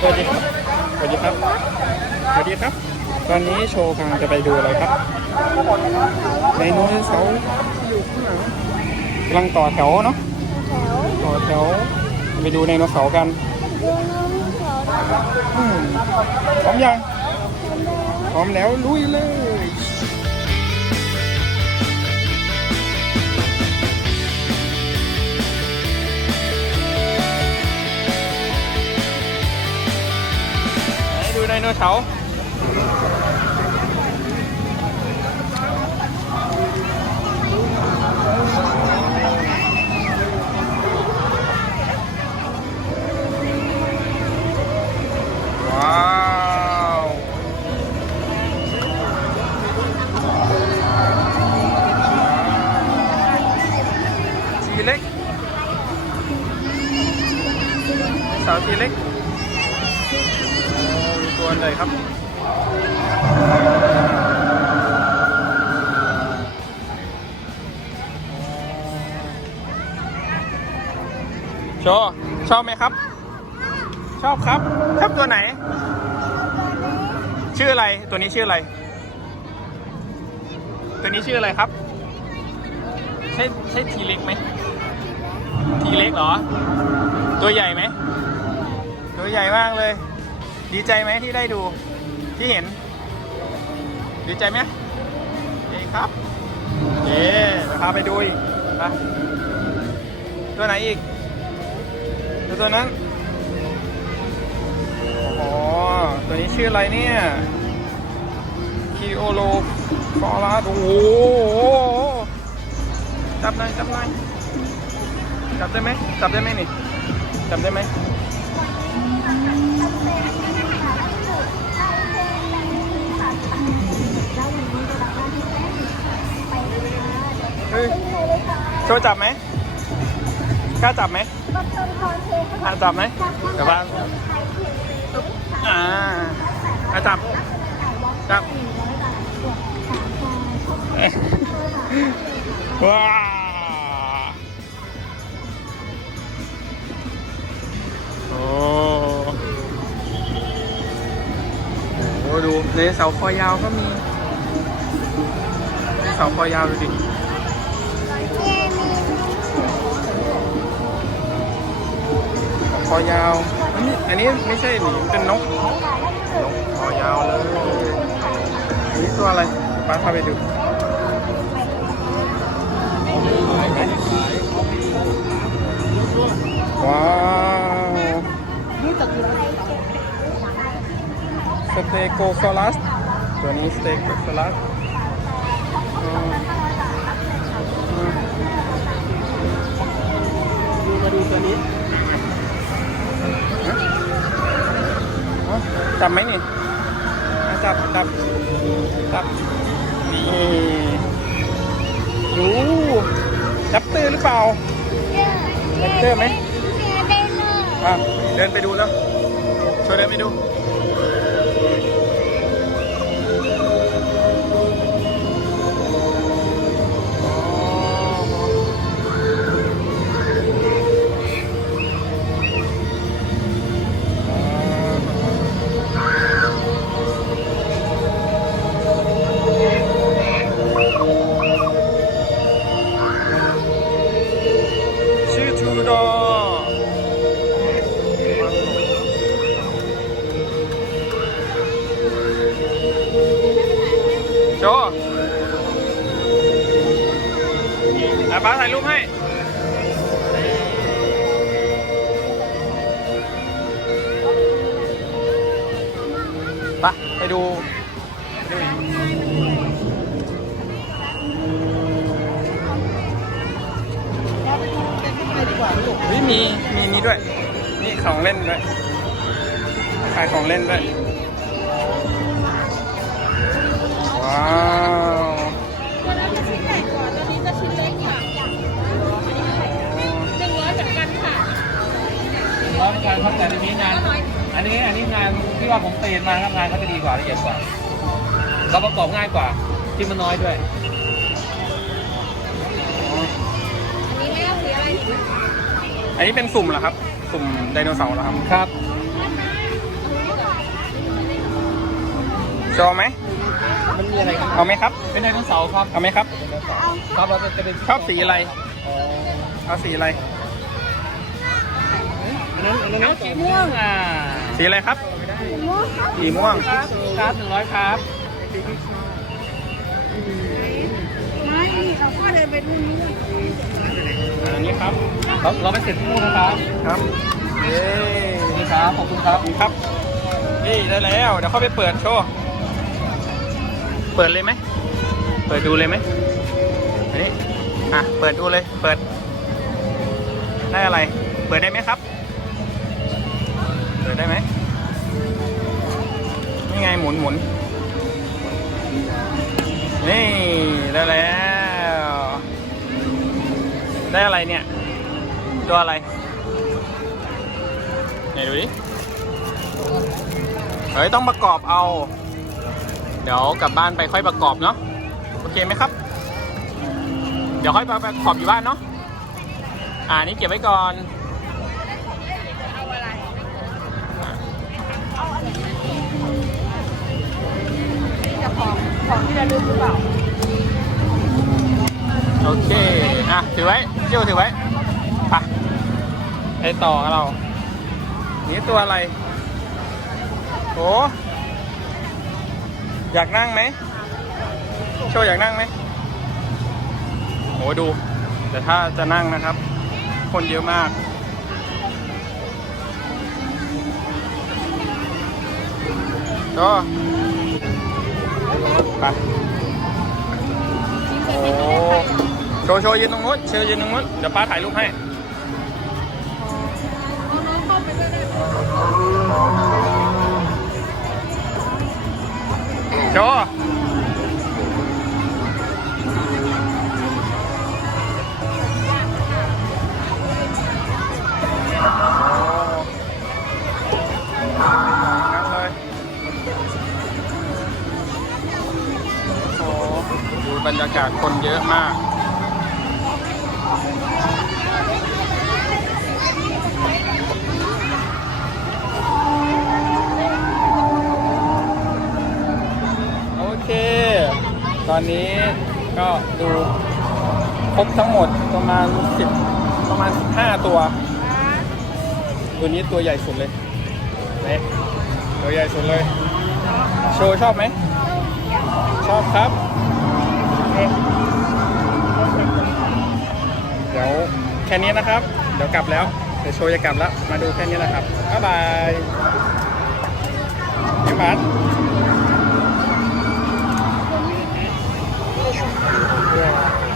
สวัสดีครับ สวัสดีครับ สวัสดีครับ ตอนนี้โชว์กำลังจะไปดูอะไรครับในโนเสาร์อยู่ข้างหลังกำลังต่อแถวเนาะต่อแถวไปดูในโนเสาร์กันดูน้อมพร้อมยังพร้อมแล้วลุยเลย โนเสาร์ มีตัวเลยครับโชว์ชอบไหมครับ ชอบครับ ชอบตัวไหน ชื่ออะไร ตัวนี้ชื่ออะไร ตัวนี้ชื่ออะไรครับ ใช่ใช่ทีเล็กไหม ทีเล็กเหรอ ตัวใหญ่ไหม ตัวใหญ่มากเลย ดีใจไหมที่ได้ดูที่เห็น ดีใจไหมดีครับเย้เดี๋ยวพาไปดูอีกตัวไหนอีกดูตัวนั้นโอ๋อตัวนี้ชื่ออะไรเนี่ยคิโอโลฟอรัสโอ้โหจับหน่อยจับหน่อยจับได้ไหมจับได้ไหมนี่จับได้ไหม เฮ้ยโชว์จับไหมกล้าจับไหมอะจับไหมเดี๋ยวบ้างอ่าอะจับจับว้าโอ้โหดูในเสาคอยาวก็มีเสาคอยาวดูดิ คอยาว อันนี้อันนี้ไม่ใช่หมีเป็นนก นกคอยาวเลยอันนี้ตัวอะไรป้าพาไปดูว้าวสเตโกฟอลัส ตัวนี้สเตโกฟอลัสดูมาดูตัวนี้ จับไหมนี่อะจับจับจับนี่ดูจับตื้อหรือเปล่าจับตื้อไหมอะเดินไปดูแล้วช่วยเดินไปดู โจอะป้าถ่ายรูปให้ไปไปดูไปดูอีกเฮ้ยมี มีนี่ด้วย นี่ของเล่นด้วย ขายของเล่นด้วย ว้าวตัวนั้นจะชิ้นใหญ่กว่าตัวนี้จะชิ้นเล็กกว่าหนึ่งร้อยเหมือนกันค่ะร้อยการครับแต่อันนี้งาน อันนี้อันนี้งานที่ว่าผมเตนมาครับงานเขาจะดีกว่าละเอียดกว่าเราประกอบง่ายกว่าที่มันน้อยด้วยอันนี้ไม่เอาสีอะไรดีอันนี้เป็นสุ่มเหรอครับ สุ่มไดโนเสาร์เหรอครับ ครับเจะเอาไหม มันมีอะไรครับเอาไหมครับ เป็นไดโนเสาร์ครับเอาไหมครับ ครับเราจะเป็นชอบสีอะไร อ๋อเอาสีอะไร อันนั้นอันนั้นเอาสีม่วงอะสีอะไรครับ ม่วงครับสีม่วง ครับครับหนึ่งร้อยครับไม่เราก็เดินไปดูนี่อันนี้ครับ เราเราไปเสร็จที่นู่นนะครับครับเย้นี่ครับ ขอบคุณครับ ครับ นี่ได้แล้ว เดี๋ยวเข้าไปเปิดโชว์ เปิดเลยไหม เปิดดูเลยไหมอันนี้ อะ เปิดดูเลย เปิด ได้อะไร เปิดได้ไหมครับ เปิดได้ไหมนี่ไงหมุนหมุน นี่ได้แล้ว ได้อะไรเนี่ย ตัวอะไร ไหนดูดิ เฮ้ย ต้องประกอบเอา เดี๋ยวกลับบ้านไปค่อยประกอบเนาะโอเคไหมครับ เดี๋ยวค่อยไปประกอบอยู่บ้านเนาะอ่านี่เก็บไว้ก่อนจะของของที่ระลึกหรือเปล่า โอเค อะ ถือไว้เจียวถือไว้ไปไปต่อกับเรา นี่ตัวอะไร โอ้ อยากนั่งไหมโชว์อยากนั่งไหมโอ้ดู แต่ถ้าจะนั่งนะครับ คนเยอะมาก ก็ไปโอ้โชว์โชว์ยืนตรงนู้นเชว์ยืนตรงนู้นเดี๋ยวป้าถ่ายรูปให้ โอ้ดูบรรยากาศคนเยอะมาก ตอนนี้ก็ดูครบทั้งหมดประมาณสิบประมาณสิบห้าตัว ตัวนี้ตัวใหญ่สุดเลยนี่ตัวใหญ่สุดเลย โชว์ชอบไหม ชอบครับเดี๋ยวแค่นี้นะครับ เดี๋ยวกลับแล้ว เดี๋ยวโชว์จะกลับแล้ว มาดูแค่นี้แหละครับ บ๊ายบายพี่บัส มั